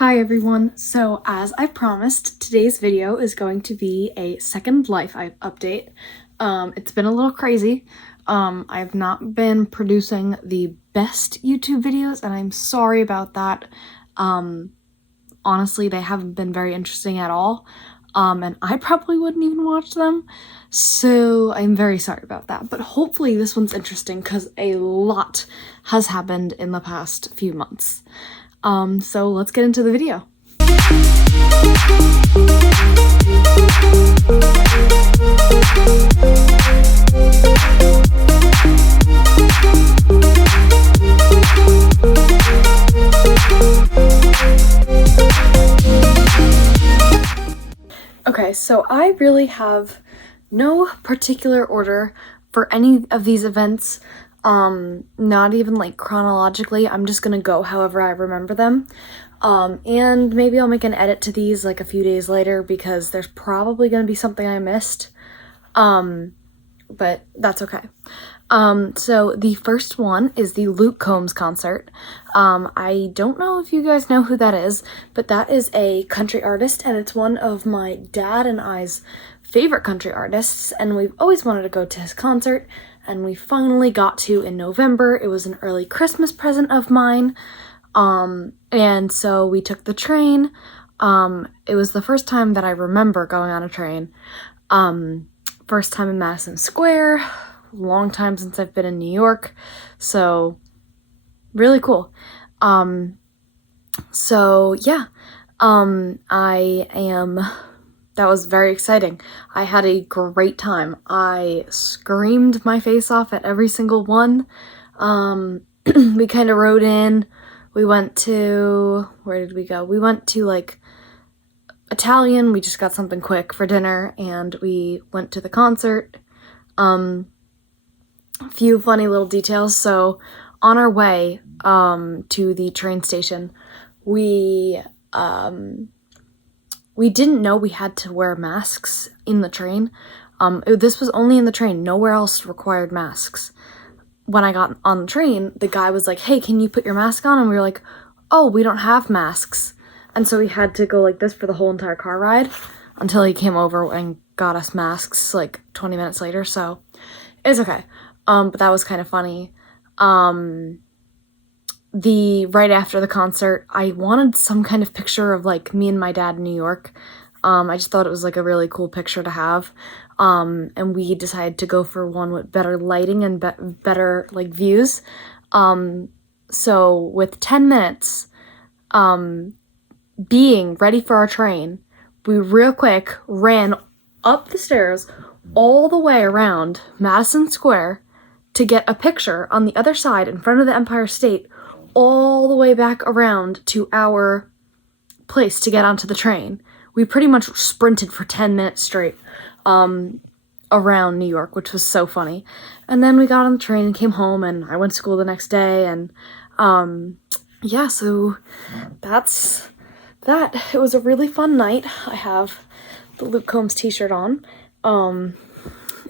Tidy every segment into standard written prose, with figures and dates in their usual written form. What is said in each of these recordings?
Hi everyone, so as I promised, today's video is going to be a Second Life update. It's been a little crazy. I've not been producing the best YouTube videos and I'm sorry about that. Honestly, they haven't been very interesting at all, and I probably wouldn't even watch them, so I'm very sorry about that. But hopefully this one's interesting because a lot has happened in the past few months. So let's get into the video. Okay, so I really have no particular order for any of these events, not even like chronologically. I'm just gonna go however I remember them. And maybe I'll make an edit to these like a few days later because there's probably gonna be something I missed. But that's okay. So the first one is the Luke Combs concert. I don't know if you guys know who that is, but that is a country artist, and it's one of my dad and I's favorite country artists, and we've always wanted to go to his concert, and we finally got to in November. It was an early Christmas present of mine, and so we took the train. It was the first time that I remember going on a train. First time in Madison Square. Long time since I've been in New York, so really cool. So yeah, that was very exciting. I had a great time. I screamed my face off at every single one. We kind of rode in. We went to, where did we go? We went to like Italian. We just got something quick for dinner and we went to the concert. A few funny little details. So on our way to the train station, we didn't know we had to wear masks in the train. This was only in the train. Nowhere else required masks. When I got on the train, the guy was like, "Hey, can you put your mask on?" And we were like, "Oh, we don't have masks." And so we had to go like this for the whole entire car ride until he came over and got us masks like 20 minutes later. So it's okay. But that was kind of funny. Right after the concert, I wanted some kind of picture of like me and my dad in New York. I just thought it was like a really cool picture to have. And we decided to go for one with better lighting and better like views. So with 10 minutes, being ready for our train, we real quick ran up the stairs all the way around Madison Square to get a picture on the other side in front of the Empire State, all the way back around to our place to get onto the train. We pretty much sprinted for 10 minutes straight around New York, which was so funny. And then we got on the train and came home, and I went to school the next day, and yeah, so that's that. It was a really fun night. I have the Luke Combs t-shirt on.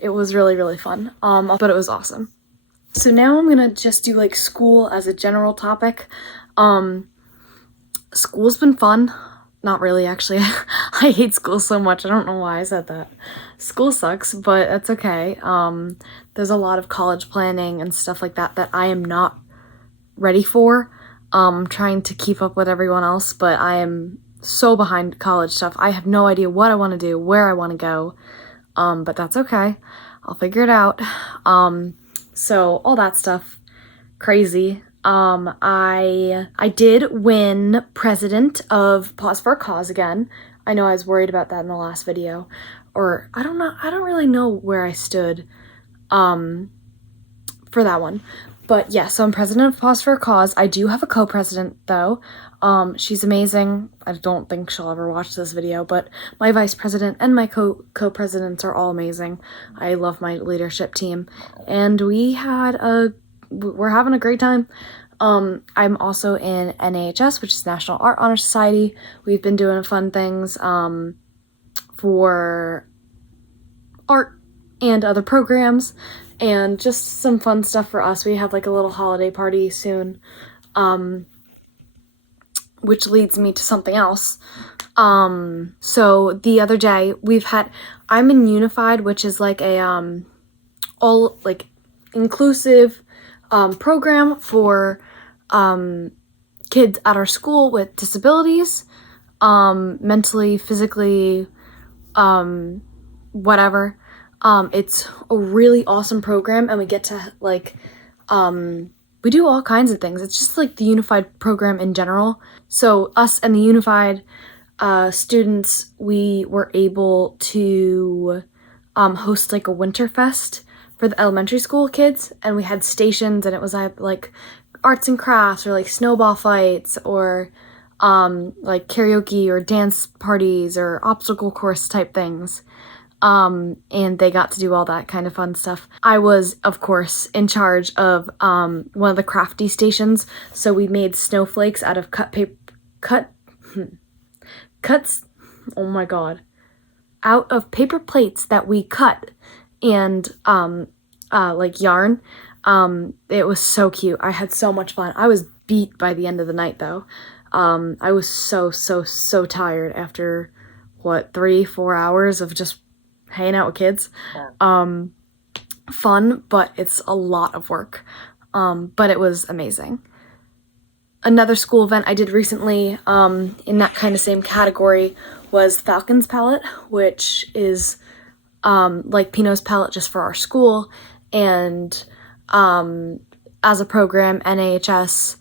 It was really, really fun, but it was awesome. So now I'm gonna just do like school as a general topic. School's been fun. Not really, actually. I hate school so much. I don't know why I said that. School sucks, but that's okay. There's a lot of college planning and stuff like that that I am not ready for. Trying to keep up with everyone else, but I am so behind college stuff. I have no idea what I want to do, where I want to go. But that's okay. I'll figure it out. So all that stuff, crazy. I did win president of Pause for a Cause again. I know I was worried about that in the last video, or I don't know. I don't really know where I stood, for that one. But yeah, so I'm president of Pause for a Cause. I do have a co-president though. She's amazing. I don't think she'll ever watch this video, but my vice president and my co-presidents are all amazing. I love my leadership team, and we're having a great time. I'm also in NAHS, which is National Art Honor Society. We've been doing fun things for art and other programs, and just some fun stuff for us. We have like a little holiday party soon. which leads me to something else. So the other day I'm in Unified, which is like a all like inclusive program for kids at our school with disabilities, mentally, physically, whatever. It's a really awesome program, and we get to we do all kinds of things. It's just like the Unified program in general. So us and the Unified students, we were able to host like a winter fest for the elementary school kids, and we had stations, and it was like arts and crafts or like snowball fights or like karaoke or dance parties or obstacle course type things. And they got to do all that kind of fun stuff. I was, of course, in charge of one of the crafty stations, so we made snowflakes out of out of paper plates that we cut and like yarn. It was so cute. I had so much fun. I was beat by the end of the night though. I was so tired after 3-4 hours of just hanging out with kids. Fun, but it's a lot of work. But it was amazing. Another school event I did recently in that kind of same category was Falcon's Palette, which is like Pinot's Palette just for our school. And as a program, NAHS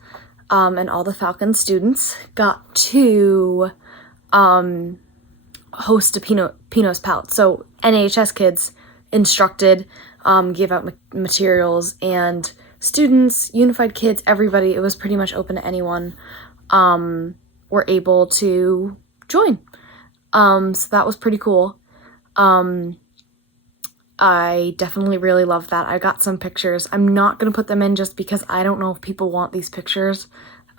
and all the Falcon students got to host a Pinot's Palette. So NAHS kids instructed, gave out materials, and students, Unified kids, everybody, it was pretty much open to anyone, were able to join. So that was pretty cool. I definitely really love that. I got some pictures. I'm not going to put them in just because I don't know if people want these pictures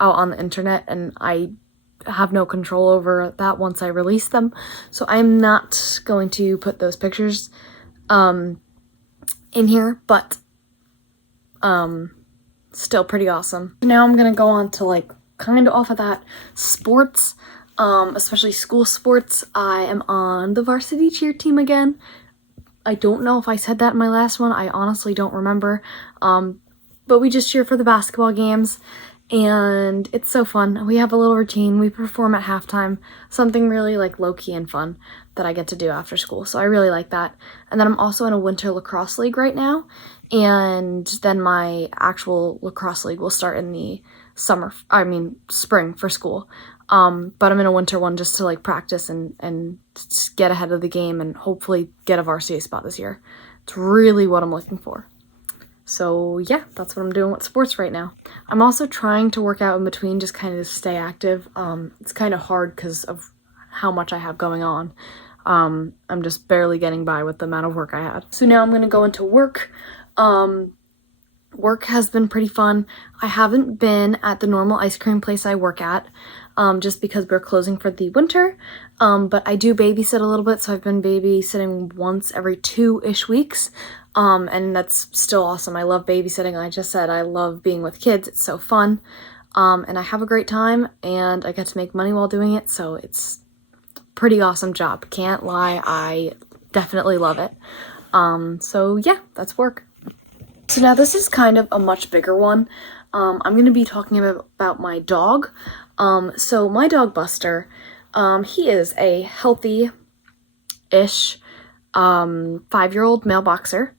out on the internet, and I have no control over that once I release them. So I'm not going to put those pictures in here, but still pretty awesome. Now I'm going to go on to like kind of off of that sports, especially school sports. I am on the varsity cheer team again. I don't know if I said that in my last one. I honestly don't remember. But we just cheer for the basketball games, and it's so fun. We have a little routine. We perform at halftime, something really like low-key and fun that I get to do after school. So I really like that. And then I'm also in a winter lacrosse league right now, and then my actual lacrosse league will start in the spring for school. But I'm in a winter one just to like practice and get ahead of the game and hopefully get a varsity spot this year. It's really what I'm looking for. So yeah, that's what I'm doing with sports right now. I'm also trying to work out in between, just kind of stay active. It's kind of hard because of how much I have going on. I'm just barely getting by with the amount of work I had. So now I'm going to go into work. Work has been pretty fun. I haven't been at the normal ice cream place I work at, just because we're closing for the winter. But I do babysit a little bit, so I've been babysitting once every 2-ish weeks. And that's still awesome. I love babysitting. I just said I love being with kids. It's so fun. And I have a great time, and I get to make money while doing it, so it's a pretty awesome job. Can't lie, I definitely love it. So yeah, that's work. So now this is kind of a much bigger one. I'm going to be talking about my dog. So my dog Buster, he is a healthy-ish 5-year-old male boxer.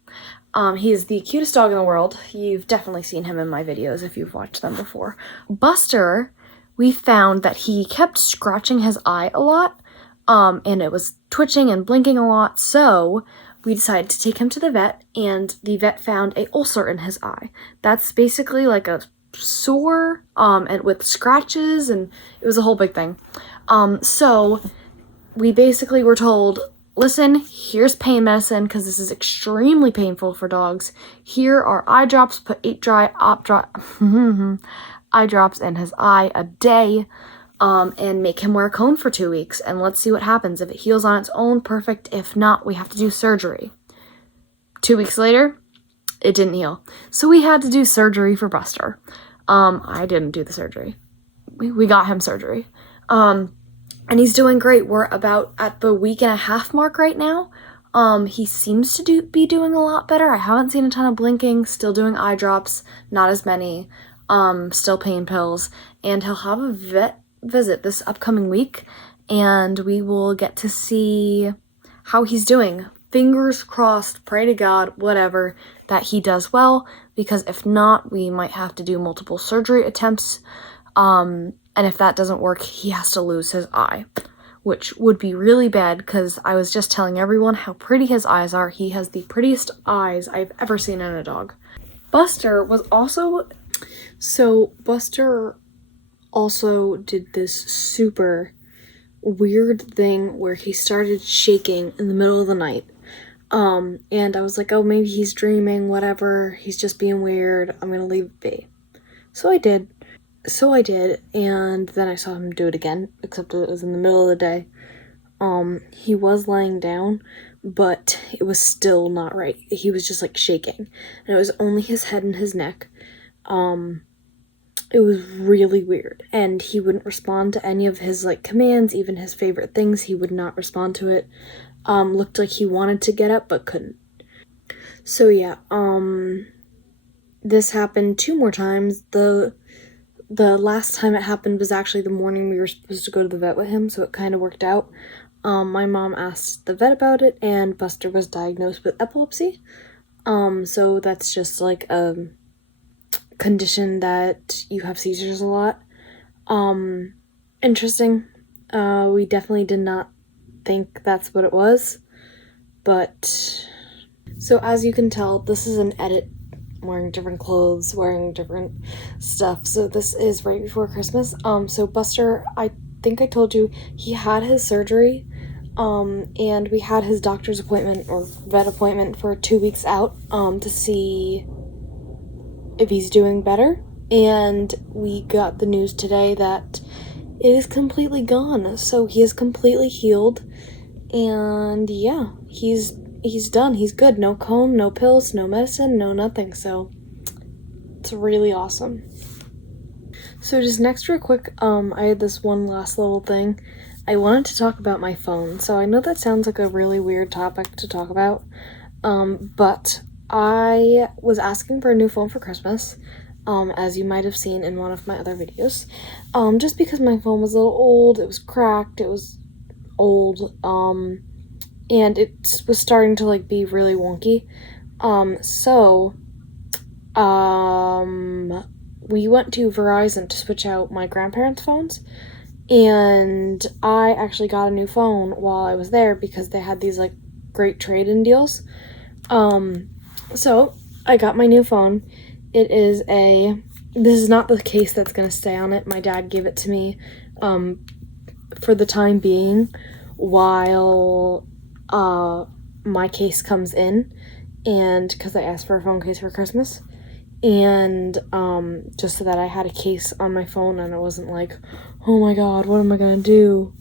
He is the cutest dog in the world. You've definitely seen him in my videos if you've watched them before. Buster, we found that he kept scratching his eye a lot, and it was twitching and blinking a lot, so we decided to take him to the vet, and the vet found a ulcer in his eye. That's basically like a sore, and with scratches, and it was a whole big thing. So we basically were told, listen, here's pain medicine, because this is extremely painful for dogs. Here are eye drops. Put 8 eye drops in his eye a day, and make him wear a cone for 2 weeks, and let's see what happens. If it heals on its own, perfect. If not, we have to do surgery. 2 weeks later, it didn't heal. So we had to do surgery for Buster. I didn't do the surgery. we got him surgery. And he's doing great. We're about at the week and a half mark right now. He seems to be doing a lot better. I haven't seen a ton of blinking, still doing eye drops, not as many, still pain pills, and he'll have a vet visit this upcoming week, and we will get to see how he's doing. Fingers crossed, pray to God, whatever, that he does well, because if not, we might have to do multiple surgery attempts, and if that doesn't work, he has to lose his eye, which would be really bad because I was just telling everyone how pretty his eyes are. He has the prettiest eyes I've ever seen in a dog. Buster also did this super weird thing where he started shaking in the middle of the night. And I was like, oh, maybe he's dreaming, whatever. He's just being weird. I'm gonna leave it be. So I did, and then I saw him do it again, except it was in the middle of the day. He was laying down, but it was still not right. He was just, like, shaking, and it was only his head and his neck. It was really weird, and he wouldn't respond to any of his, like, commands, even his favorite things. He would not respond to it. Looked like he wanted to get up, but couldn't. So, yeah, this happened 2 more times. The last time it happened was actually the morning we were supposed to go to the vet with him, so it kind of worked out. My mom asked the vet about it, and Buster was diagnosed with epilepsy. So that's just like a condition that you have seizures a lot. Interesting. We definitely did not think that's what it was, but so as you can tell, this is an edit. Wearing different clothes, wearing different stuff. So this is right before Christmas. So Buster, I think I told you, he had his surgery, and we had his doctor's appointment or vet appointment for 2 weeks out, to see if he's doing better. And we got the news today that it is completely gone. So he is completely healed, and yeah, he's done. He's good. No cone, no pills, no medicine, no nothing. So it's really awesome. So just next real quick, I had this one last little thing. I wanted to talk about my phone. So I know that sounds like a really weird topic to talk about, but I was asking for a new phone for Christmas, as you might have seen in one of my other videos, just because my phone was a little old, it was cracked, it was old, and it was starting to, like, be really wonky. So we went to Verizon to switch out my grandparents' phones, and I actually got a new phone while I was there because they had these, like, great trade-in deals. So I got my new phone. This is not the case that's gonna stay on it. My dad gave it to me, for the time being, while my case comes in, and because I asked for a phone case for Christmas, and just so that I had a case on my phone and it wasn't like, oh my god, what am I gonna do,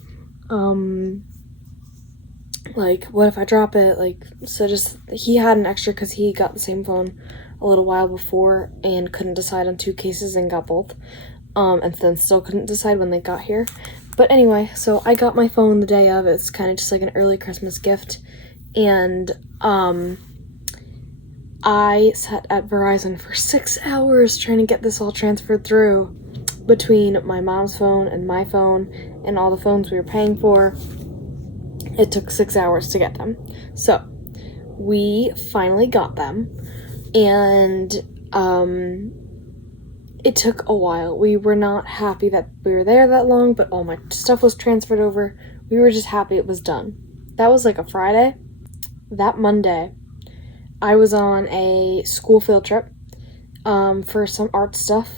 like, what if I drop it, like, so just, he had an extra because he got the same phone a little while before and couldn't decide on 2 cases and got both, and then still couldn't decide when they got here. But anyway, so I got my phone the day of. It's kind of just like an early Christmas gift. And I sat at Verizon for 6 hours trying to get this all transferred through between my mom's phone and my phone and all the phones we were paying for. It took 6 hours to get them. So we finally got them. And it took a while. We were not happy that we were there that long, but all my stuff was transferred over. We were just happy it was done. That was like a Friday. That Monday, I was on a school field trip for some art stuff,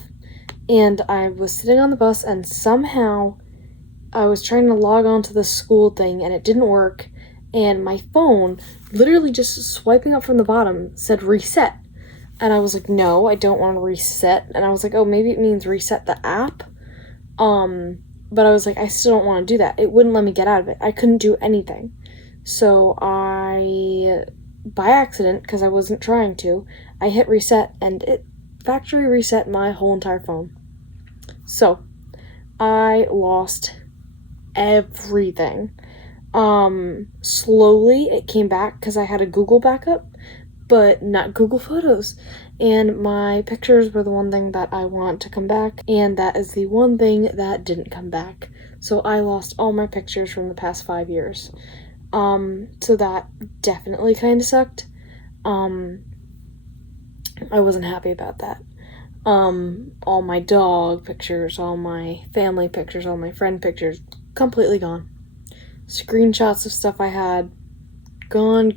and I was sitting on the bus, and somehow I was trying to log on to the school thing, and it didn't work, and my phone, literally just swiping up from the bottom, said reset. And I was like, no, I don't want to reset. And I was like, oh, maybe it means reset the app. But I was like, I still don't want to do that. It wouldn't let me get out of it. I couldn't do anything. So I, by accident, because I wasn't trying to, I hit reset, and it factory reset my whole entire phone. So I lost everything. Slowly it came back because I had a Google backup, but not Google Photos. And my pictures were the one thing that I want to come back, and that is the one thing that didn't come back. So I lost all my pictures from the past 5 years. So that definitely kind of sucked. I wasn't happy about that. All my dog pictures, all my family pictures, all my friend pictures, completely gone. Screenshots of stuff I had, gone.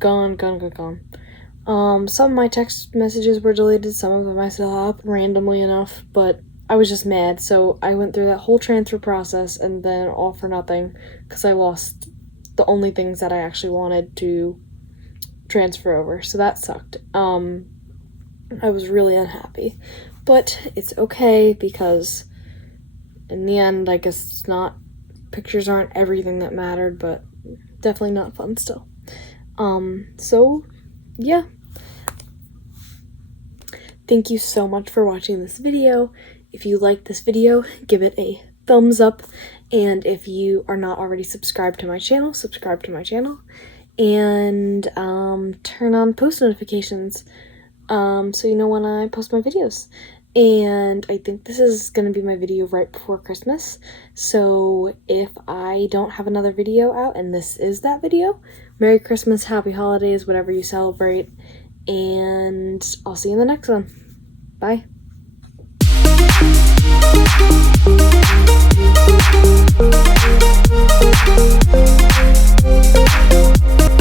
Some of my text messages were deleted, some of them I still have, randomly enough, but I was just mad, so I went through that whole transfer process, and then all for nothing, because I lost the only things that I actually wanted to transfer over, so that sucked. I was really unhappy, but it's okay, because in the end, I guess it's not, pictures aren't everything that mattered, but definitely not fun still. So, yeah. Thank you so much for watching this video. If you liked this video, give it a thumbs up, and if you are not already subscribed to my channel, subscribe to my channel, and turn on post notifications so you know when I post my videos. And I think this is going to be my video right before Christmas, so if I don't have another video out and this is that video, Merry Christmas, Happy Holidays, whatever you celebrate, and I'll see you in the next one. Bye.